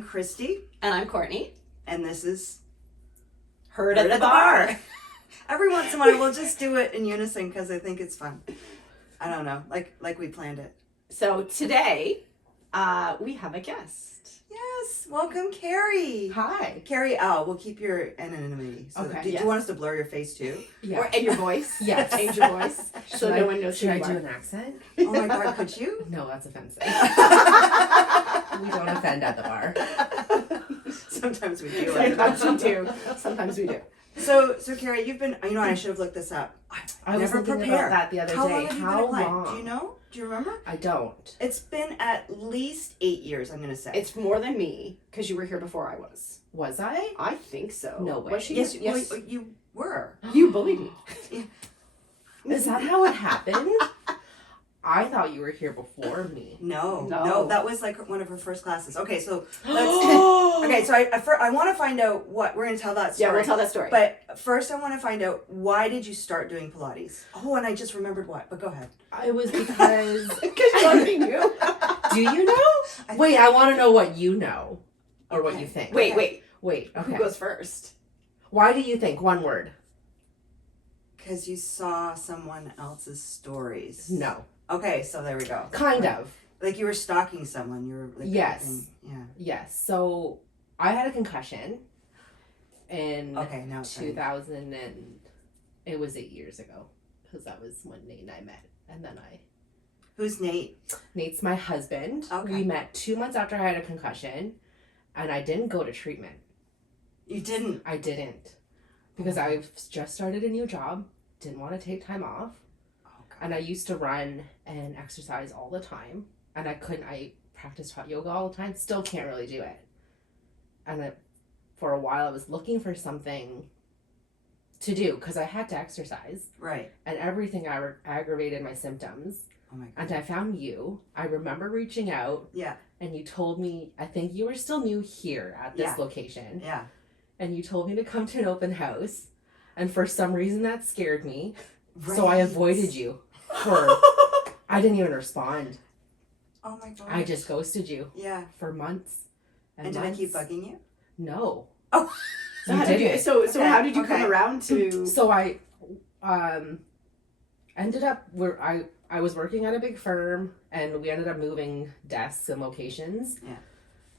I'm Kristy. And I'm Courtney. And this is Heard at the Bar. Every once in a while, we'll just do it in unison because I think it's fun. I don't know, like we planned it. So today, we have a guest. Yes, welcome, Kerry. Hi. Kerry, we'll keep your anonymity. So Okay, do you want us to blur your face too? Yeah. And your voice. Yes. Change your voice. So no one knows who Should you I do are. an accent? Oh my God, could you? No, that's offensive. We don't offend at the bar. Sometimes we do. Sometimes we do. Sometimes we do. So Kerry, you've been, I should have looked this up. I was never thinking prepare. about that the other How day. long have you been How applying? long? Do you know? Do you remember? I don't. It's been at least 8 years, I'm going to say. It's more than me because you were here before I was. Was I? I think so. No way. Was she? Yes, Yes. well, you were. You bullied me. Is that how it happened? I thought you were here before me. No, that was like one of her first classes. Okay, so let's. So I want to find out what we're going to tell that story. Yeah, we'll tell that story. But first, I want to find out why did you start doing Pilates? Oh, and I just remembered what. But go ahead. It was because. Because you already knew. Do you know? Wait, I want to know what you know, or what you think. Wait. Wait. Okay. Who goes first? Why do you think? One word. Because you saw someone else's stories. No. Okay, so there we go. Kind of. Like you were stalking someone. You were like. Yes. Yeah. Yes. So I had a concussion in Okay, now it's 2000 and it was 8 years ago because that was when Nate and I met, and then Who's Nate? Nate's my husband. Okay. We met 2 months after I had a concussion, and I didn't go to treatment. You didn't. I didn't because I just started a new job, didn't want to take time off. And I used to run and exercise all the time. And I practiced hot yoga all the time. Still can't really do it. And for a while, I was looking for something to do because I had to exercise. Right. And everything aggravated my symptoms. Oh my God. And I found you. I remember reaching out. Yeah. And you told me, I think you were still new here at this location. Yeah. And you told me to come to an open house. And for some reason, that scared me. Right. So I avoided you. I didn't even respond. Oh my God. I just ghosted you. Yeah. For months. And did I keep bugging you? No. Oh. So how did you come around to? So I ended up where I was working at a big firm, and we ended up moving desks and locations. Yeah.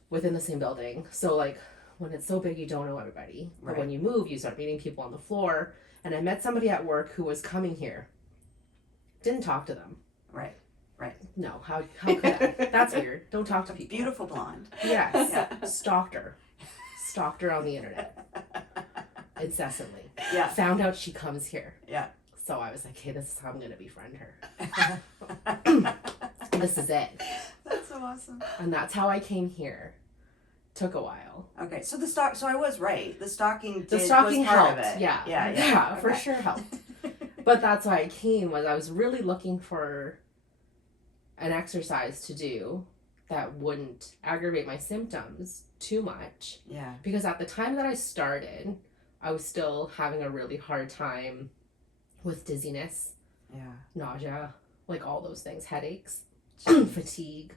Within the same building. So like when it's so big, you don't know everybody. But when you move, you start meeting people on the floor. And I met somebody at work who was coming here. Didn't talk to them. Right. No, how could I? That's weird. Don't talk to people. Beautiful blonde. Yes. Yeah. Stalked her on the internet. Incessantly. Yeah. Found out she comes here. Yeah. So I was like, hey, this is how I'm going to befriend her. This is it. That's so awesome. And that's how I came here. Took a while. Okay, so so I was right. The stalking The was stalking part helped. of it. Yeah. Yeah, For sure helped. But that's why I came, was I was really looking for an exercise to do that wouldn't aggravate my symptoms too much. Yeah. Because at the time that I started, I was still having a really hard time with dizziness, nausea, like all those things, headaches, fatigue.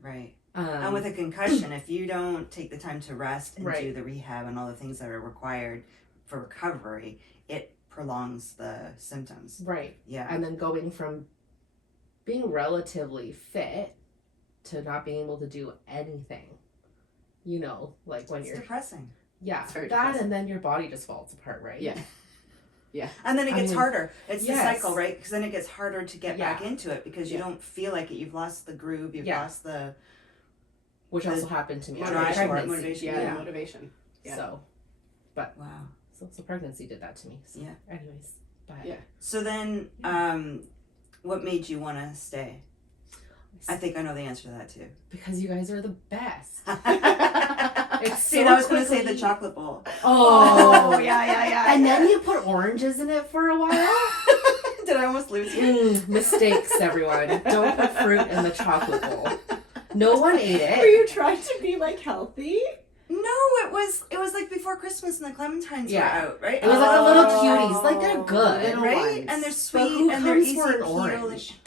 Right. And with a concussion, if you don't take the time to rest and do the rehab and all the things that are required for recovery, it prolongs the symptoms. Right. Yeah. And then going from being relatively fit to not being able to do anything, like when it's you're depressing. Yeah, it's very that depressing. and then your body just falls apart, right? Yeah. Yeah. And then it gets harder. It's the yes. cycle, right? Because then it gets harder to get back into it because you don't feel like it. You've lost the groove. You've lost the... Which also happened to me. Drive, Pregnancy. motivation. Yeah, motivation. Yeah. So, but... Wow. So pregnancy did that to me. So anyways. But So then, what made you want to stay? I think I know the answer to that too. Because you guys are the best. See, I was going to say the chocolate bowl. Oh, yeah. And then you put oranges in it for a while. Did I almost lose you? Mistakes, everyone. Don't put fruit in the chocolate bowl. No one ate it. Were you trying to be like healthy? No, it was like before Christmas and the clementines were out, right? It was like a little cuties. Like they're good, right? ones. And they're But sweet who and they're comes easy for an to peel. orange?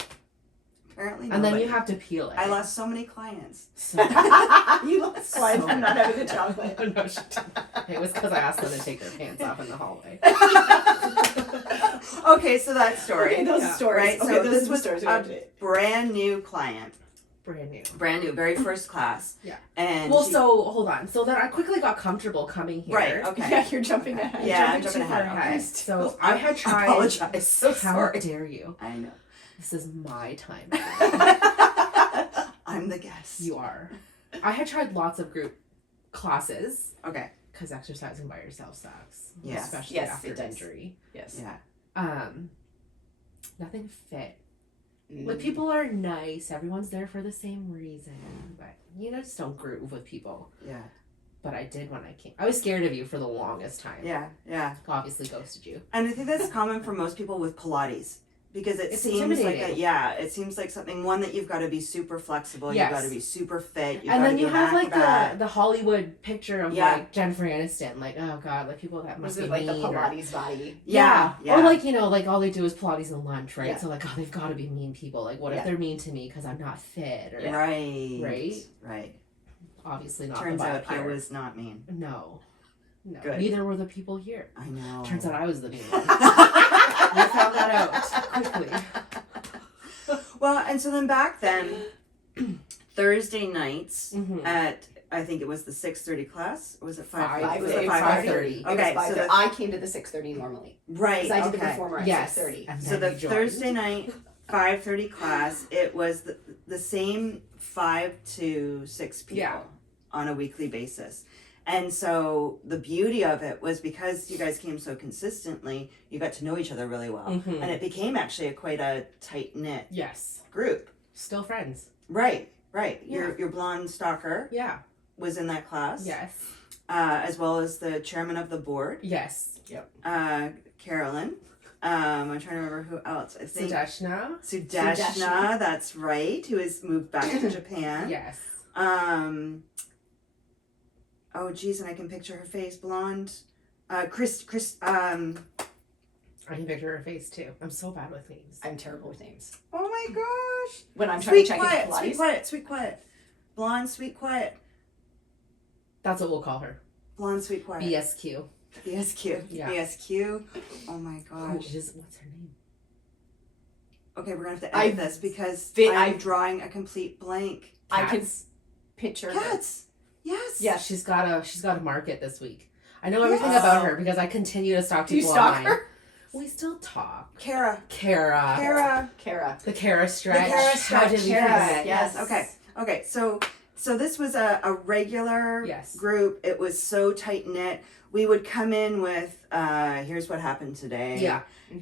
Apparently And then nobody. you have to peel it. I lost so many clients. So, You lost clients from not having the chocolate. no, she didn't. It was because I asked them to take their pants off in the hallway. Okay, so that story. Okay, those Yeah. stories. Right, Okay, so those this are the was stories we a have today. brand new client. Brand new, Very first class. Yeah. And Well, she- so hold on. So then I quickly got comfortable coming here. Right, okay. Yeah, you're jumping ahead. Yeah, I'm Jumping jumping too far ahead. ahead. Okay. So I had tried. Apologize. So How sorry. dare you? I know. This is my time. I'm the guest. You are. I had tried lots of group classes Okay. because exercising by yourself sucks. Yes. Especially Yes, after it does. injury. Yes. Yeah. Nothing fit. Mm. Like, people are nice. Everyone's there for the same reason. But you just don't groove with people. Yeah. But I did when I came. I was scared of you for the longest time. Yeah. Yeah. Obviously ghosted you. And I think that's common for most people with Pilates. Because it It's seems like intimidating. it seems like something, one, that you've got to be super flexible, Yes. you've got to be super fit, you've And got then to you be an have like acrobat. the Hollywood picture of Yeah. like Jennifer Aniston, like, oh god, like people that must Was be it like the mean, or- Pilates body? Yeah. Yeah. Or like, you know, like all they do is Pilates and lunch, right? Yeah. So like, oh, they've got to be mean people. Like, what Yeah. if they're mean to me because I'm not fit? Or Right. Right? Right. obviously not. Turns the out vampire. I was not mean. No. Good. Neither were the people here. I know. Turns out I was the mean one. We found that out quickly. Well, and so then back then, Thursday nights Mhm. at, I think it was the 6:30 class. Or was it 5:30? Five- Was it it was 5:30? 5:30. Okay, so the, I came to the 6:30 normally. right. Because I did the Okay. performer at Yes. 6:30. And So then the you joined. Thursday night 5:30 class, it was the same 5 to 6 people Yeah. on a weekly basis. And so the beauty of it was because you guys came so consistently, you got to know each other really well. Mhm. And it became actually quite a tight-knit Yes. group. Still friends. Right, right. Yeah. Your blonde stalker Yeah. was in that class. Yes. As well as the chairman of the board, Yes. Carolyn. I'm trying to remember who else. I think Sudeshna. Sudeshna, that's right, who has moved back to Japan. Yes. Oh geez, and I can picture her face, blonde. I can picture her face too. I'm so bad with names. I'm terrible with names. Oh my gosh. When I'm trying Sweet to check quiet, into sweet Pilates. quiet, sweet quiet. Blonde, sweet quiet. That's what we'll call her. Blonde, sweet quiet. BSQ. BSQ. Yeah. BSQ. Oh my Who gosh. is, what's her name? Okay, we're gonna have to I edit this because fit- I'm I- drawing a complete blank. I can Cats. picture her. Cats. Yes. Yeah. She's got a market this week. I know everything Yes. about her because I continue to stalk Do you people stalk online. her? We still talk. Kara. Kara. Kara. The Kara stretch. The Kara How stretch. did we Yes. forget? Yes. Okay. Okay. So this was a regular Yes. group. It was so tight knit. We would come in with, here's what happened today. Yeah.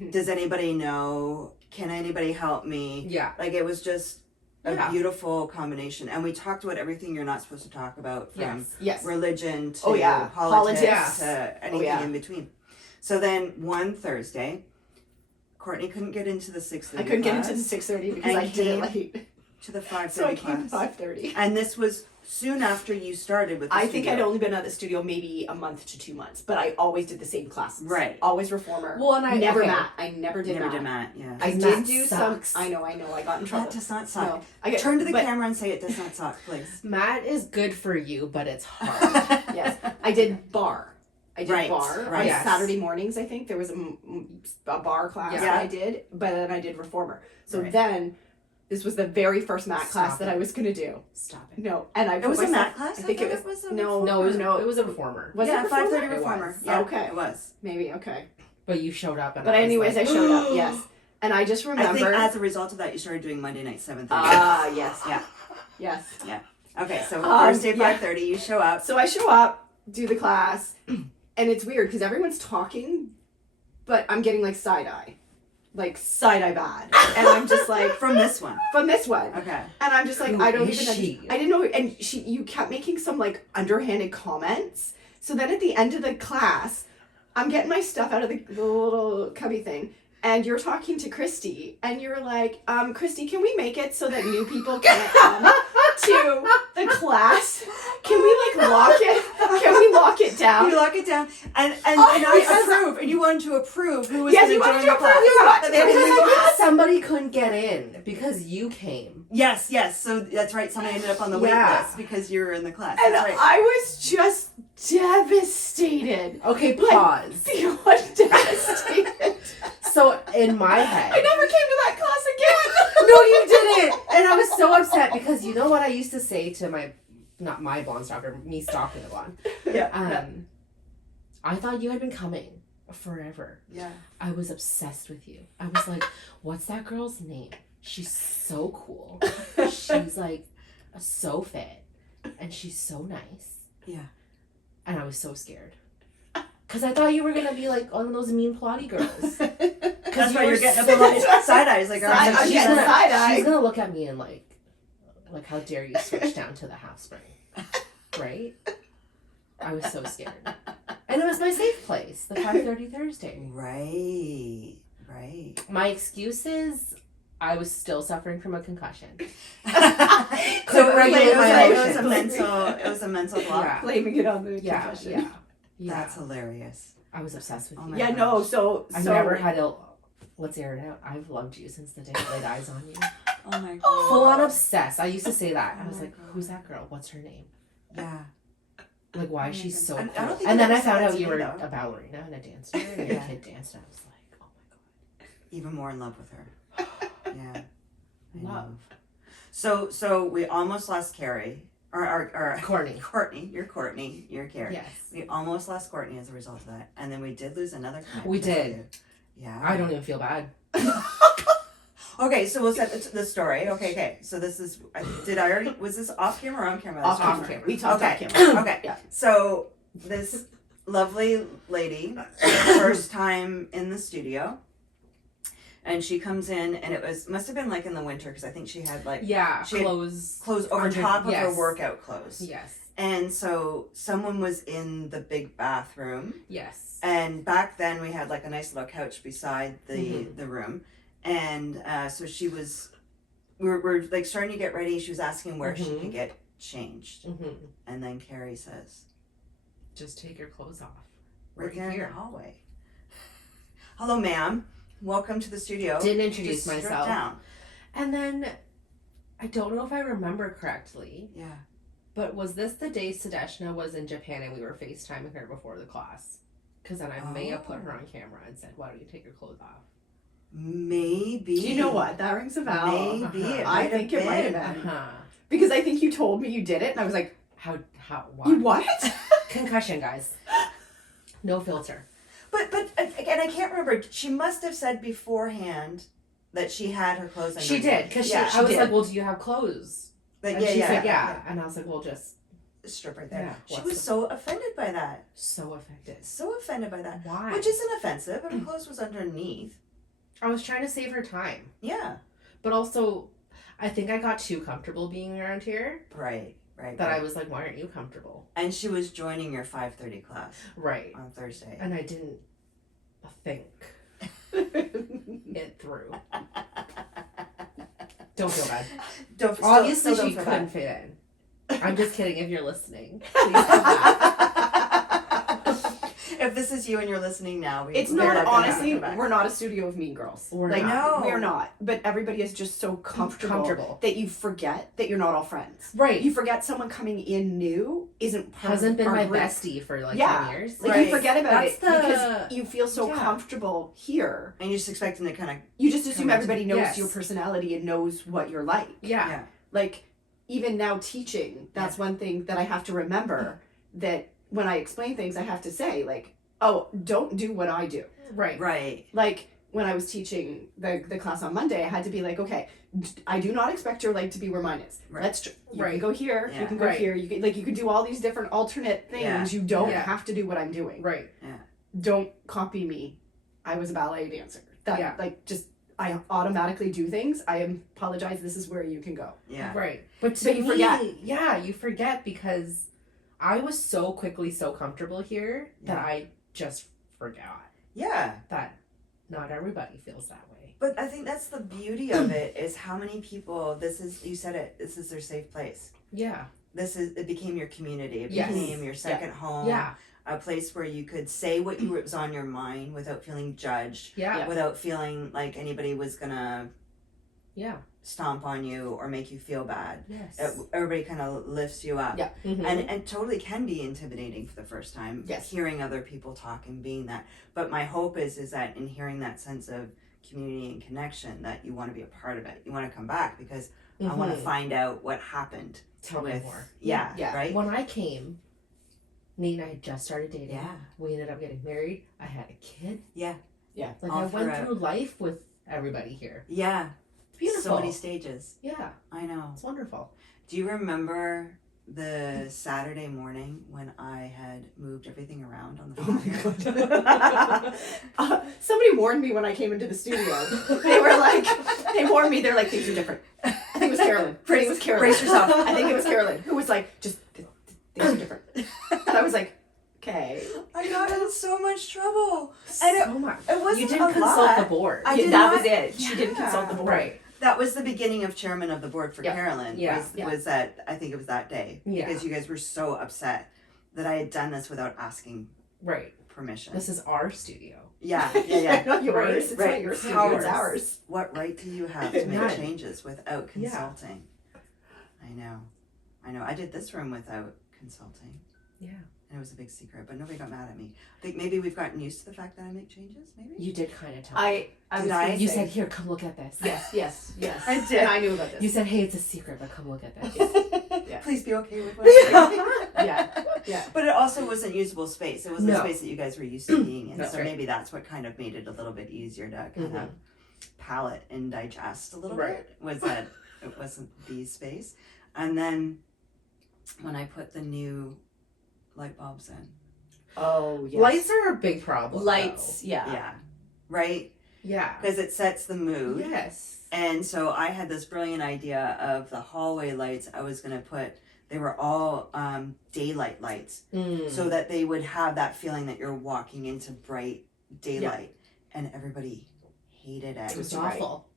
Does anybody know? Can anybody help me? Yeah. Like it was just a Yeah. beautiful combination. And we talked about everything you're not supposed to talk about, from Yes. Yes. religion to Oh, yeah. politics Politics. to anything yeah. in between. So then one Thursday, Courtney couldn't get into the 6:30 I couldn't get into class, the 6:30 because And I did it came late. to the 5:30 So I came class. at 5:30. And this was soon after you started with the I think studio. I'd only been at the studio maybe a month to 2 months, but I always did the same classes. Right. Always reformer. Well, and I never okay. Matt. I never did Never Matt. did Matt, yeah. I 'Cause did Matt do sucks. some. I know. I got in trouble. That does not suck. No, I get, Turn to the but camera and say it does not suck, please. Matt is good for you, but it's hard. Yes, I did bar. I did Right, bar right. on Yes. Saturday mornings. I think there was a bar class Yeah. that I did, but then I did reformer. So Right. then this was the very first mat class Stop that it. I was going to do. Stop it. No, and I It was a myself, math class? I think thought it was a no, No, reformer. it was a reformer. Was yeah, it 5:30 It reformer. was. Yeah, Okay. it was. maybe okay. But you showed up and But I was anyways, like, I showed up. Yes, and I just I remember. think as a result of that, you started doing Monday night 7:30. Ah, yes, Yeah. yes. Okay, so Um, Thursday yeah. 5:30, you show up. So I show up, do the class, and it's weird because everyone's talking, but I'm getting like side eye bad, and I'm just like From this one. from this one, Okay. and I'm just like Who I don't is even. she? I didn't know, and you kept making some like underhanded comments. So then at the end of the class, I'm getting my stuff out of the little cubby thing. And you're talking to Kristy, and you're like, Kristy, can we make it so that new people can't come to the class? Can we like lock it? Can we lock it down. You lock it down, and Oh, and I approve, and you wanted to approve who was Yes, going you to wanted join to the class. approve who got to They come had to to the leave- class. Somebody couldn't get in because you came. Yes. So that's right. Somebody ended up on the wait Yeah. list because you were in the class. And That's right. I was just devastated. Okay, Like, pause. beyond devastated. So in my head, I never came to that class again. no, you didn't. And I was so upset because you know what I used to say to not my blonde stalker, me stalking the blonde. Yeah. I thought you had been coming forever. Yeah. I was obsessed with you. I was like, what's that girl's name? She's so cool. She's like so fit and she's so nice. Yeah. And I was so scared. Because I thought you were going to be like one of those mean Pilates girls. That's why you're getting side eyes. Like, I'm she's getting gonna, side-eye. she's gonna look at me and like how dare you switch down to the half spring, right? I was so scared, and it was my safe place, the 5:30 Thursday. Right. My excuse is I was still suffering from a concussion. So regulate my it was a mental block. Yeah. Blaming it on the Yeah, concussion. yeah. That's hilarious. I was obsessed with Oh you. my Yeah, gosh. no, so I've never had a. Let's air it out. I've loved you since the day I laid eyes on you. Oh my god. Full on obsessed. I used to say that. I Oh was my like, God. who's that girl? What's her name? Yeah. Like, why Oh is my she God. so I cool? don't think And you then I ever said found that out to you me, were though. a ballerina and a dancer and Yeah. a kid danced, and I was like, oh my Even more in love with her. Yeah. I Love. know. So we almost lost Kerry. Or God. Courtney. Courtney. You're Courtney. You're Kerry. Yes. We almost lost Courtney as a result of that. And then we did lose another client. We because of did. you. Yeah. I don't even feel bad. Okay, so we'll set the story. Okay. So this is, was this off camera or on camera? Off This camera. We talked Okay. off camera. Okay. Yeah. So this lovely lady, first time in the studio, and she comes in, and must have been like in the winter because I think she had like Yeah, she had clothes. clothes over under- top of her yes. workout clothes. Yes. And so someone was in the big bathroom, Yes. and back then we had like a nice little couch beside the Mhm. the room, and so she was. We're like starting to get ready. She was asking where she Mhm. could get changed, Mm-hmm. and then Kerry says, Just take your clothes off. right We're there in here. the hallway. Hello, ma'am. Welcome to the studio. Didn't introduce Just strip myself. down. And then, I don't know if I remember correctly, Yeah. but was this the day Sadeshna was in Japan and we were FaceTiming her before the class? Because then I may have put her on camera and said, why don't you take your clothes off? Maybe. Do you know what? That rings a bell. Maybe. Uh-huh. It I might think have it might have been. been. Uh-huh. Because I think you told me you did it, and I was like, How, why? you what? Concussion, guys. No filter. But again, I can't remember. She must have said beforehand that she had her clothes underneath. She did, because Yeah, I was did. like, well, do you have clothes? Like, And yeah, she yeah, said, yeah. yeah. And I was like, well, just Strip right there. Yeah, She what's was the- so offended by that. so offended. So offended by that. Why? Which isn't offensive, but her clothes was underneath. I was trying to save her time. Yeah. But also, I think I got too comfortable being around here Right. that I was like, why aren't you comfortable? And she was joining your 5:30 class Right. on Thursday. And I didn't think it through. Don't feel bad. Obviously, still she don't feel couldn't bad. fit in. I'm just kidding. If you're listening, please come back. If this is you and you're listening now, It's we're not, gonna honestly, come back. we're not a studio of mean girls. We're like, not. No. we're not. But everybody is just so comfortable, that you forget that you're not all friends. Right. You forget someone coming in new isn't part Hasn't of been our my group. bestie for like Yeah. 10 years. Like, Right. you forget about That's it because you feel so yeah. comfortable here. And you just expect them to kind of. You just assume Come everybody knows yes. your personality and knows what you're like. Yeah. Like, even now teaching, that's one thing that I have to remember, that when I explain things, I have to say, like, oh, don't do what I do. Right. Right. Like, when I was teaching the class on Monday, I had to be like, okay, I do not expect your leg to be where mine is. Right. You Right. can go here, Yeah. you can go Right. here, you can do all these different alternate things. Yeah. You don't Yeah. have to do what I'm doing. Right. Don't copy me. I was a ballet dancer. That Yeah. like just I automatically do things. I apologize. This is where you can go. Yeah. Right. But to But you me, forget. Yeah, you forget because I was so quickly so comfortable here that Yeah. I just forgot Yeah. that not everybody feels that way. But I think that's the beauty of it is how many people you said it, this is their safe place. Yeah. it became your community. It Yes. became your second home. Yeah. A place where you could say what was on your mind without feeling judged. Yeah. Without feeling like anybody was gonna stomp on you or make you feel bad. Yes. Everybody kind of lifts you up. Yeah. Mm-hmm. And totally can be intimidating for the first time. Yes. Hearing other people talk and being that. But my hope is that in hearing that sense of community and connection, that you want to be a part of it. You want to come back because I want to find out what happened. Tell me more. Yeah. Yeah. Right? When I came, Nate and I had just started dating. Yeah. We ended up getting married. I had a kid. Yeah. Yeah. Like All I went throughout. through life with everybody here. Yeah. It's beautiful. So many stages. Yeah. I know. It's wonderful. Do you remember the Saturday morning when I had moved everything around on the Oh my god. Somebody warned me when I came into the studio. They warned me, they're like, things are different. I think it was Carolyn. Brace yourself. I think it was Carolyn who was like, just, things are different. And I was like, okay. I got in so much trouble. So much. It wasn't You didn't a consult lot. the board. I Yeah, did that not- was it. She didn't consult the board. Right. That was the beginning of chairman of the board for Yeah. Carolyn. Yeah. Was that, I think it was that day. Yeah. Because you guys were so upset that I had done this without asking Right. permission. This is our studio. Yeah. Not yours. Right, It's right. not your studio. Ours. It's ours. What right do you have to make None. changes without Yeah. consulting? I know. I did this room without consulting. Yeah. And it was a big secret, but nobody got mad at me. I think maybe we've gotten used to the fact that I make changes, maybe? You did kind of tell. I Did was I? gonna You say- said, "Here, come look at this." Yes. I did. And I knew about this. You said, "Hey, it's a secret, but come look at this." Yeah. Please be okay with what I'm doing. Yeah. But it also wasn't usable space. It was No. a space that you guys were used to being in. That's So right. maybe that's what kind of made it a little bit easier to kind of palate and digest a little Right. bit. Was that it wasn't the space. And then when I put the new light bulbs in. Oh, yes. Lights are a big problem. Lights, yeah. Yeah. Right? though. Yeah. Because it sets the mood. Yes. And so I had this brilliant idea of the hallway lights. I was going to put, they were all daylight lights so that they would have that feeling that you're walking into bright daylight. And everybody hated it. It was too bright. awful.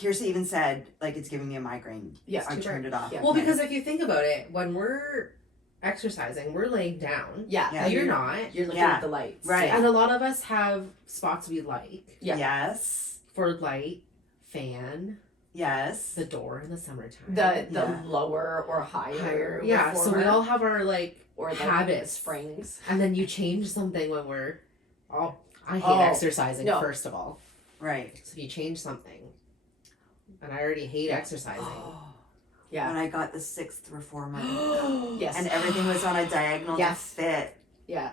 Kirsten even said, like, it's giving me a migraine. Yeah, I too turned it off. Yeah. Well, because if you think about it, when we're exercising, we're laying down. Yeah. Yeah. Now, you're not. You're looking Yeah. at the lights. Right. And a lot of us have spots we like Yeah. Yes. for light, fan, Yes. the door in the summertime. The Yeah. lower or higher. Yeah, so we reformer, all have our like or the habits. springs. And then you change something when we're all. I hate Oh, exercising, no. first of all. Right. So if you change something, and I already hate exercising. Yeah. When I got the 6th reformer Yes. and everything was on a diagonal Yes. to fit, Yeah.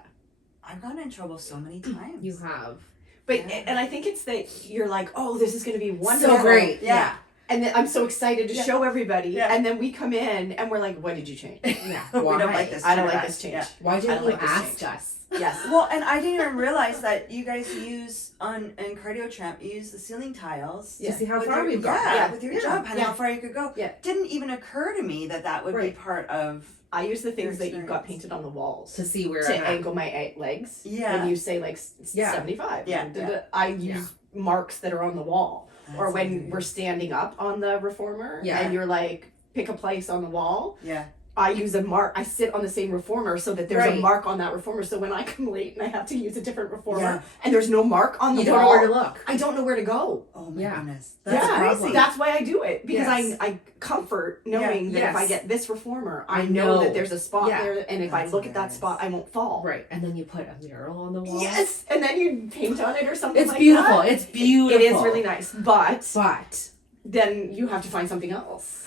I've gotten in trouble so many times. You have. But Yeah. and I think it's that you're like, oh, this is going to be So wonderful. great. Yeah. And then I'm so excited to Yeah. show everybody. Yeah. And then we come in and we're like, what did you change? Yeah. We Why? don't like this. I don't Turn it like back. this change. Yeah. Why I didn't don't you like this ask change. us? Yes. Well, and I didn't even realize that you guys use in cardio tramp, you use the ceiling tiles. To see how with far your, we've got. Yeah, with your Yeah. jump and Yeah. how far you could go. Yeah. Didn't even occur to me that would Right. be part of. I use the Your things that you've got experience. painted on the walls To see where to I'm at. angle my legs. Yeah. And you say like Yeah. 75. Yeah. And I use marks that are on the wall. Or That's when amazing. we're standing up on the reformer Yeah. and you're like, pick a place on the wall. Yeah. I use a mark. I sit on the same reformer so that there's Right. a mark on that reformer. So when I come late and I have to use a different reformer Yeah. and there's no mark on the You don't wall, know where to look. I don't know where to go. Oh my Yeah. goodness. Yeah. That's problem. crazy. That's why I do it because Yes. I comfort knowing that if I Yes. get this reformer, I I know know. that there's a spot Yeah. there, and if I That's look at that hilarious. spot, I won't fall. Right. And then you put a mural on the wall. Yes, and then you paint on it or something. It's like beautiful. that. It's beautiful. It is really nice, but But then you have to find something else.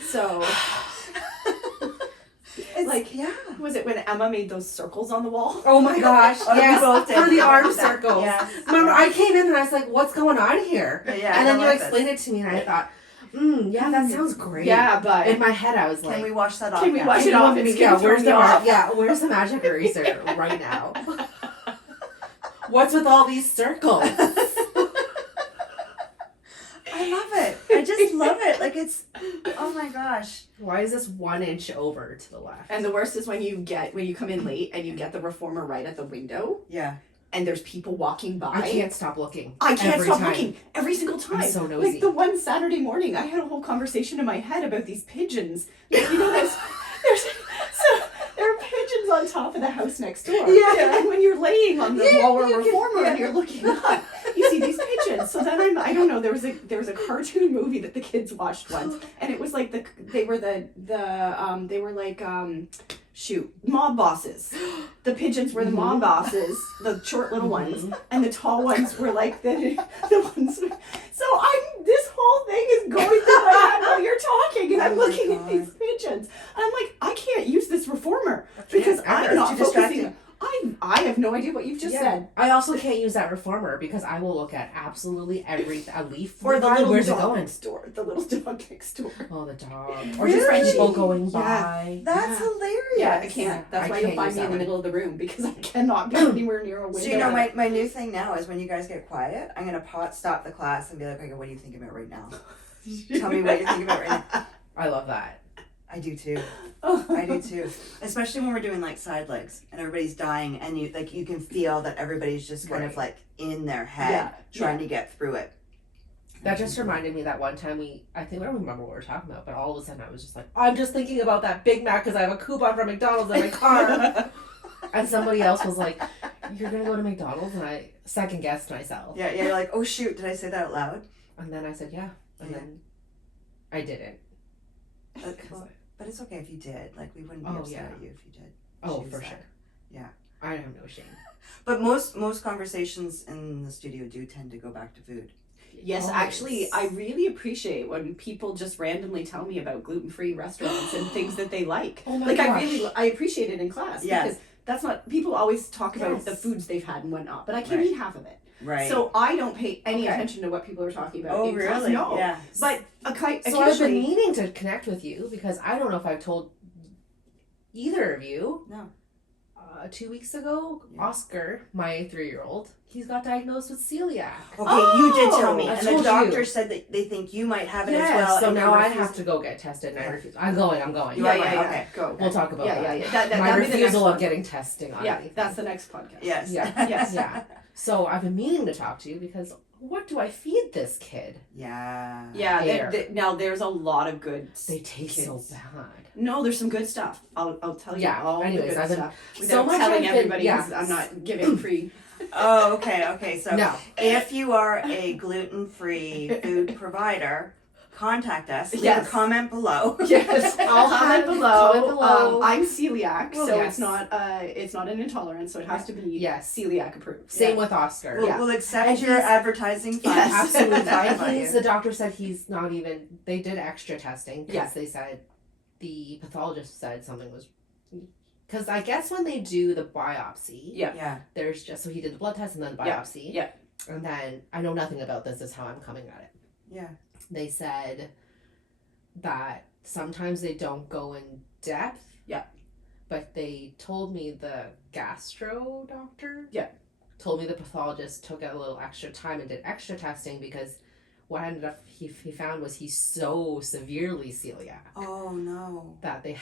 So, It's like, yeah. was it when Emma made those circles on the wall? oh my gosh, Oh, we yes, both did. for the arm circles. Yeah. Remember, I came in and I was like, "What's going on here?" Yeah, I and then don't you like explained it to me, and I thought, yeah, that sounds great." Yeah, but In my head, I was like, Can we wash that off? Can we now? wash it off? It's Yeah, gonna throw where's me the off. where's the magic eraser right now? What's with all these circles? I love it. I just love it. Like it's, oh my gosh. Why is this 1 inch over to the left? And the worst is when you come in late and you get the reformer right at the window, Yeah. and there's people walking by. I can't stop looking. I can't every stop time. looking every single time. I'm so nosy. Like the one Saturday morning, I had a whole conversation in my head about these pigeons. Like, you know those pigeons on top of the house next door. Yeah. And when you're laying on the wall you can- reformer and you're looking up, you see these pigeons. So then I don't know, there was a cartoon movie that the kids watched once, and it was like they were like mob bosses. The pigeons were the mob bosses, the short little ones, and the tall ones were like the ones. So this whole thing is going through my head while you're talking, and I'm looking at these pigeons. I'm like, I can't use this reformer because I'm not too focusing. distracting. I have no idea what you've just said. I also can't use that reformer because I will look at absolutely a leaf. Or the little where's it dog going? next door. The little dog next door. Oh, the dog. Or Or just Frenchie. people going Yeah. by. That's hilarious. Yeah, I can't. That's I why you'll can't find use me in that the one. middle of the room because I cannot be anywhere near a window. So my new thing now is when you guys get quiet, I'm gonna stop the class and be like, okay, what are you thinking about right now? Tell me what you're thinking about right now. I love that. I do too. I do too. Especially when we're doing like side legs and everybody's dying and you can feel that everybody's just kind of like in their head trying to get through it. That just reminded me that one time I think I don't remember what we were talking about, but all of a sudden I was just like, I'm just thinking about that Big Mac because I have a coupon from McDonald's in my car. And somebody else was like, you're going to go to McDonald's? And I second guessed myself. Yeah, you're like, oh shoot, did I say that out loud? And then I said, yeah. And then I didn't. But it's okay if you did. Like, we wouldn't be upset at you if you did. Oh, Choose for that. sure. Yeah. I have no shame. But most conversations in the studio do tend to go back to food. Yes, Always. actually, I really appreciate when people just randomly tell me about gluten-free restaurants and things that they like. Oh my like, gosh. I appreciate it in class because that's not, people always talk about the foods they've had and whatnot, but I can't eat half of it. Right. So I don't pay any attention to what people are talking about in class. Really? No. Yeah. But So I've been meaning to connect with you because I don't know if I've told either of you. No. 2 weeks ago, Oscar, my 3-year-old, he's got diagnosed with celiac. Okay, you did tell me. I And the told doctor you. said that they think you might have it as Yes, well. so and now you're I refusing- have to go get tested and I refuse. I'm going. Yeah, Okay. go. We'll talk about that. Yeah. My That'd be the next refusal one. of getting testing on anything. That's the next podcast. Yes. Yeah. Yes. Yeah. So I've been meaning to talk to you because what do I feed this kid? Yeah. Yeah, Hair. now there's a lot of good. They taste so kids. bad. No, there's some good stuff. I'll tell you all anyways, the good I've been stuff without so much telling I've been- everybody. yeah. 'Cause I'm not giving free. Oh, okay. So No. if you are a gluten-free food provider, contact us. Leave Yes. a comment below. Yes, I'll comment have- below. comment below. I'm celiac, Well, so yes. it's not an intolerance, so it has to be Yes. celiac approved. Same with Oscar. We'll accept And your he's- advertising funds. Yes. Absolutely Fine fine. by you. The doctor said he's not even. They did extra testing because Yeah. they said the pathologist said something was. Because I guess when they do the biopsy, Yeah. there's just so he did the blood test and then the Yeah. biopsy. Yeah. And then I know nothing about this. Is how I'm coming at it. Yeah. They said that sometimes they don't go in depth. Yeah. But they told me the gastro doctor. Yeah. Told me the pathologist took a little extra time and did extra testing because what ended up he found was he's so severely celiac Oh no. that they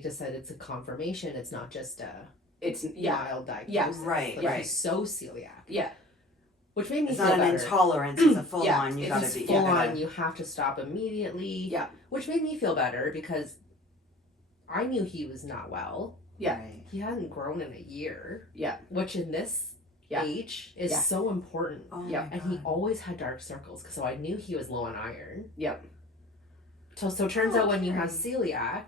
just said it's a confirmation. It's not just a It's mild diagnosis. Yeah, right, Like right. he's so celiac. Yeah. Which made me It's feel not an better. intolerance, it's a full Yeah, on. You If gotta it's be full gotta- on, you have to stop immediately. Yeah. Which made me feel better because I knew he was not well. Yeah. Right. He hadn't grown in a year. Yeah. Which in this Yeah. age is Yeah. so important. Oh Yeah. my And he God. always had dark circles, so I knew he was low on iron. Yep. So it turns out when you have Okay. celiac,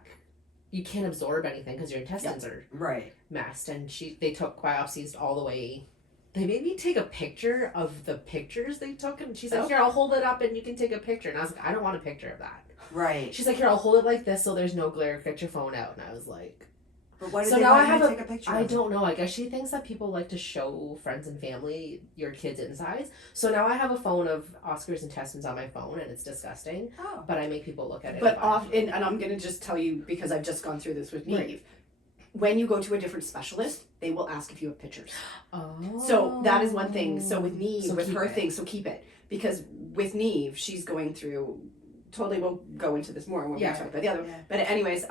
you can't absorb anything because your intestines are Right. messed. And they took biopsies all the way. They made me take a picture of the pictures they took, and she's like, "Here, I'll hold it up, and you can take a picture." And I was like, "I don't want a picture of that." Right. She's like, "Here, I'll hold it like this so there's no glare. Get your phone out." And I was like, But why did So they now want I you have to a- take a picture I of it? don't know. I guess she thinks that people like to show friends and family your kids' insides. So now I have a phone of Oscar's intestines on my phone, and it's disgusting. Oh. But I make people look at it. But often, and I'm going to just tell you because I've just gone through this with Neve. Right. When you go to a different specialist, they will ask if you have pictures. Oh. So that is one thing. So with Neve, So with keep her it. thing, so keep it. Because with Neve, she's going through, totally we'll go into this more when we talk about the other one. Yeah. But anyways,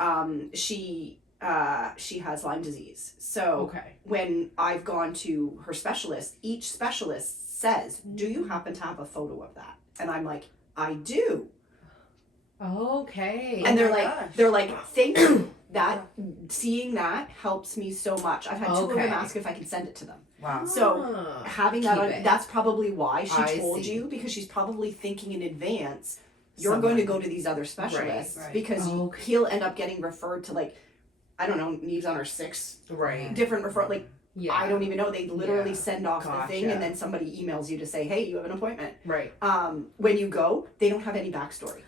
she has Lyme disease. So Okay. when I've gone to her specialist, each specialist says, do you happen to have a photo of that? And I'm like, I do. Okay. And Oh they're my like, gosh. thank you. that seeing that helps me so much. I've had 2 of them ask if I can send it to them. Wow. So having that on, it. that's probably why she I told see. you, because she's probably thinking in advance, you're going to go to these other specialists Right. because he'll end up getting referred to, like, I don't know, Neve's on her 6 Right. different refer, like, Yeah. I don't even know. They literally Yeah. send off the thing, Gotcha. and then somebody emails you to say, hey, you have an appointment. Right. When you go, they don't have any backstory.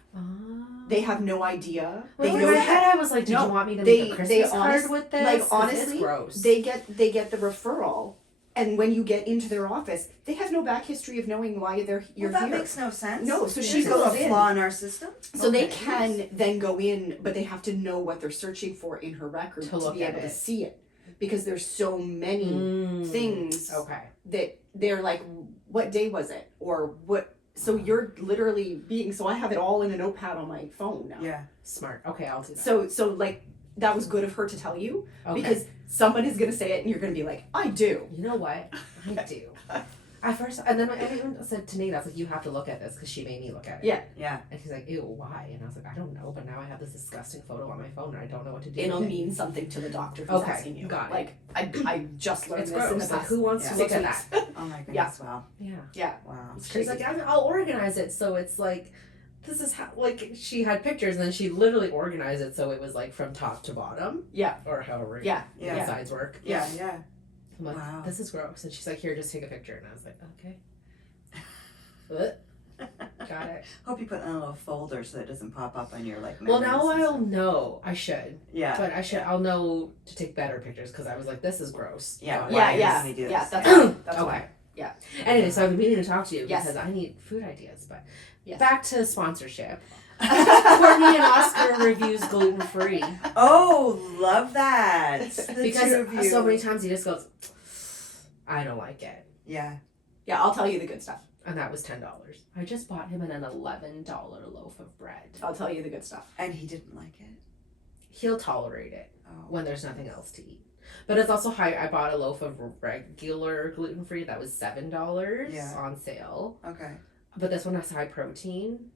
They have no idea. Well, They in know my head, I was like, "Did you want me to make a Christmas card with this?" Like, 'Cause honestly, it's gross. they get the referral, and when you get into their office, they have no back history of knowing why you're that here. makes no sense. No, so There's she a goes in. flaw in our system. So they Okay. can then go in, but they have to know what they're searching for in her record To to look be at able to it. see it, because there's so many things Okay. that they're like, what day was it, or what. So you're literally being. So I have it all in a notepad on my phone now. Yeah. Smart. Okay, I'll do that. So like that was good of her to tell you, Okay. because somebody's gonna say it and you're gonna be like, I do. You know what? I do. At first, and then I even said to Nate, I was like, you have to look at this, because she made me look at it. Yeah. Yeah. And he's like, ew, why? And I was like, I don't know, but now I have this disgusting photo on my phone and I don't know what to do. It'll with it. mean something to the doctor who's Okay, asking you. got it. Like I just learned It's this in the gross. Like, past. who wants Yeah. to look 6 at weeks. that? Oh my goodness. Yeah. Wow. Yeah. Yeah. Wow. It's She's crazy. like, I'll organize it so it's like, this is how, like, she had pictures and then she literally organized it so it was like from top to bottom. Yeah. Or however Yeah. the Yeah. sides work. Yeah. Yeah. I'm like, Wow. this is gross. And she's like, here, just take a picture. And I was like, okay. What? Got it. Hope you put it in a little folder so that it doesn't pop up on your like. Well, now memories and I'll stuff. know. I should. Yeah. But I'll know to take better pictures, because I was like, this is gross. Yeah, Why why is- Yeah. Let me do Yeah. this. That's Yeah. why. That's Okay. why. Yeah. Anyway, so I've been meaning to talk to you Yes. because I need food ideas. But Yes. back to sponsorship. Courtney and Oscar reviews gluten free, Oh, love that. The two of because you. so many times he just goes, I don't like it, Yeah. Yeah, I'll tell you the good stuff. and that was $10. I just bought him an $11 loaf of bread. I'll tell you the good stuff. And he didn't like it. He'll tolerate it Oh. when there's nothing else to eat. But it's also high. I bought a loaf of regular gluten free that was $7 Yeah. on sale. Okay. But this one has high protein,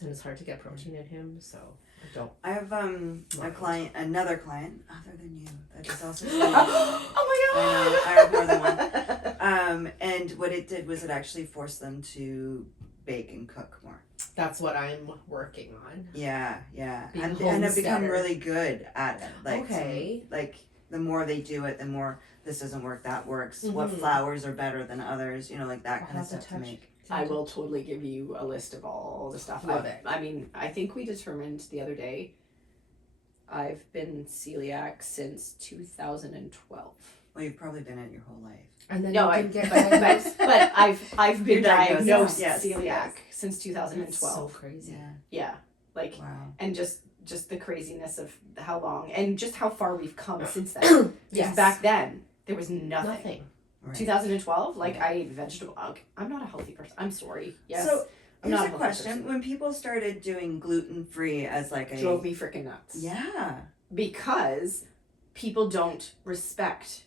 and it's hard to get protein in him, so I don't. I have another client other than you that is also. Oh my god! I know, I have more than one. And what it did was it actually forced them to bake and cook more. That's what I'm working on. Yeah, yeah, Being and have become homesteader. really good at it. Like, Okay. like the more they do it, the more this doesn't work, that works. What Mhm. flours are better than others? You know, like that I'll kind of have to stuff to touch. make. I will totally give you a list of all the stuff. Love it. I mean, I think we determined the other day. I've been celiac since 2012. Well, you've probably been it your whole life. And then No, you I can get but I've been You're diagnosed, diagnosed yes, celiac yes. since That's 2012. so crazy. Yeah. Yeah, like Wow. and just the craziness of how long and just how far we've come since then. Yes. Back then there was nothing. Nothing. Right. 2012, like Yeah. I ate vegetable. Okay, I'm not a healthy person. I'm sorry. Yes. So I'm here's not a healthy question: person. when people started doing gluten free as like a Drove me freaking nuts. yeah, Because people don't respect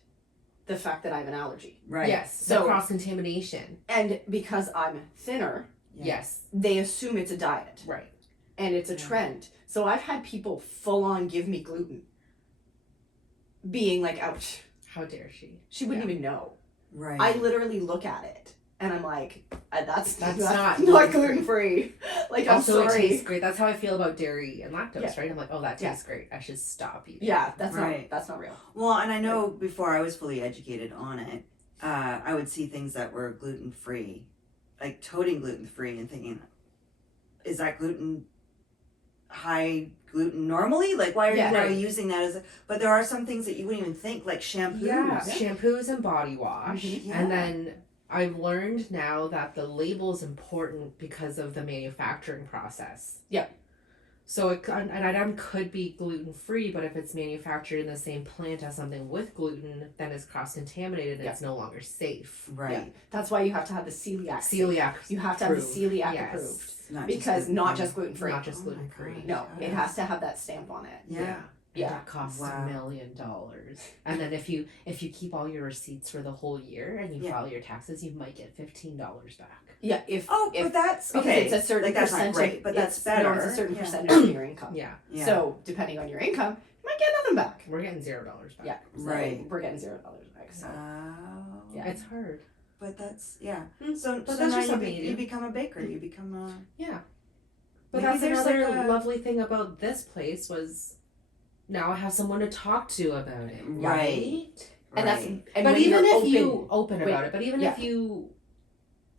the fact that I have an allergy. right, Yes. So- So cross contamination. And because I'm thinner, Yeah. Yes. they assume it's a diet. Right. And it's a Yeah. trend. So I've had people full on give me gluten. Being like, ouch. How dare she? She wouldn't even know. right. I literally look at it and I'm like, that's not not gluten-free. gluten free. Like, I'm Also, it sorry. tastes great. That's how I feel about dairy and lactose, Yeah. right? I'm like, oh, that Yeah. tastes great. I should stop eating. Yeah, that's Right. that's not real. Well, and I know before I was fully educated on it, I would see things that were gluten free, like toting gluten free, and thinking, is that gluten high gluten normally? Like, why are Yeah. you now Right. using that as a? But there are some things that you wouldn't even think, like shampoos. Yeah, shampoos and body wash. Mhm. Yeah. And then I've learned now that the label is important because of the manufacturing process. Yeah. So an item could be gluten free, but if it's manufactured in the same plant as something with gluten, then it's cross contaminated and Yeah. it's no longer safe. Right. Yeah. That's why you have to have the celiac. Celiac. You have to have the approved. celiac Yes. approved. Not Because gluten not free. just gluten free. Not just Oh my gluten free. gosh. No, it has to have that stamp on it. Yeah. Yeah. That costs Wow. $1 million. And then if you keep all your receipts for the whole year and you Yeah. file your taxes, you might get $15 back. Yeah, if Oh, if but that's because okay. it's a certain like that's not percentage, great, but that's it's, better. No, it's a certain Yeah. percentage of your income. Yeah. Yeah. So depending on your income, you might get nothing back. We're getting $0 back. Yeah, so Right. We're getting $0 back. So Yeah, it's hard. But that's So But so that's now just something you you do. become a baker. You become a Yeah. But Maybe that's there's another like a- lovely thing about this place was now I have someone to talk to about it. Right. and that's Right. and But when even you're if open, you open Wait, about it, but even yeah.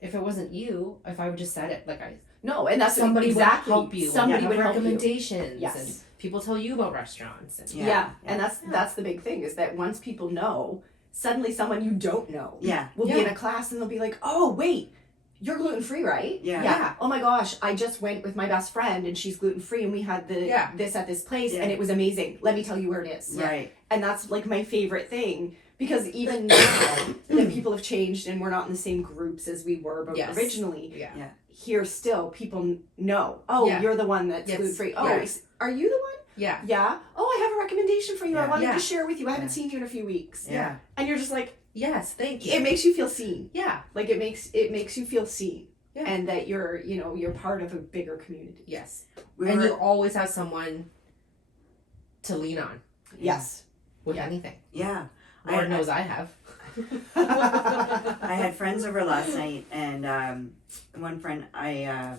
if it wasn't you, if I would just said it, like no, and that's somebody exactly would help you. Somebody and would have help you. recommendations. Yes. And people tell you about restaurants. And Yeah, and Yeah. that's the big thing is that once people know, suddenly someone you don't know Yeah. will be Yeah. in a class and they'll be like, "Oh, wait, you're gluten free, right?" Yeah. Yeah. Oh my gosh, I just went with my best friend and she's gluten free and we had Yeah. this at this place Yeah. and it was amazing. Let me tell you where it is. Right. And that's like my favorite thing because even now that people have changed and we're not in the same groups as we were Yes. originally, Yeah. here still people know. Oh, Yeah. you're the one that's Yes. gluten free. Oh, Yes. are you the one? Yeah. Yeah. Oh, I have a recommendation for you. I Yeah. wanted Yeah. to share with you. I haven't Yeah. seen you in a few weeks. Yeah. And you're just like, Yes, thank you. it makes you feel seen. Yeah. Like it makes you feel seen. Yeah. And that you're part of a bigger community. Yes. We And were, you always have someone to lean on Yes. with Yeah. anything. yeah. Lord knows I have. I had friends over last night, and one friend I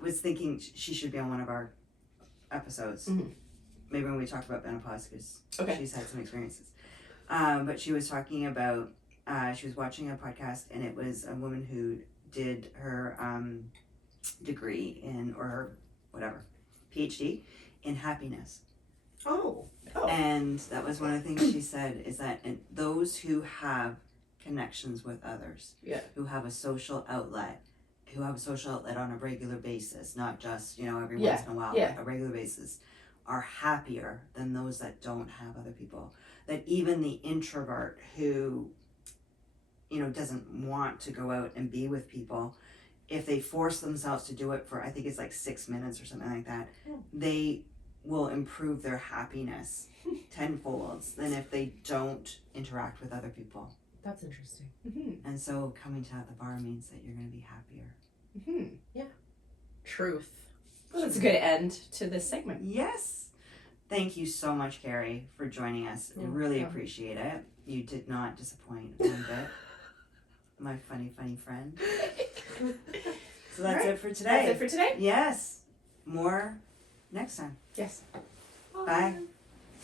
was thinking she should be on one of our episodes. Mhm. Maybe when we talk about menopause, because Okay. she's had some experiences. But she was talking about she was watching a podcast, and it was a woman who did her degree in or her whatever PhD in happiness. Oh. And that was one of the things she said is that those who have connections with others, Yeah. who have a social outlet, on a regular basis, not just, every Yeah, once in a while, yeah. but a regular basis, are happier than those that don't have other people. That even the introvert who, doesn't want to go out and be with people, if they force themselves to do it for, I think it's like 6 minutes or something like that, they will improve their happiness tenfold than if they don't interact with other people. That's interesting. Mm-hmm. And so coming to the bar means that you're going to be happier. Mm-hmm. Truth. Well, that's a good end to this segment. Yes. Thank you so much, Kerry, for joining us. Yeah, Really yeah. appreciate it. You did not disappoint one bit. My funny friend. So that's Alright. it for today. That's it for today. Yes. More next time. Yes. Bye.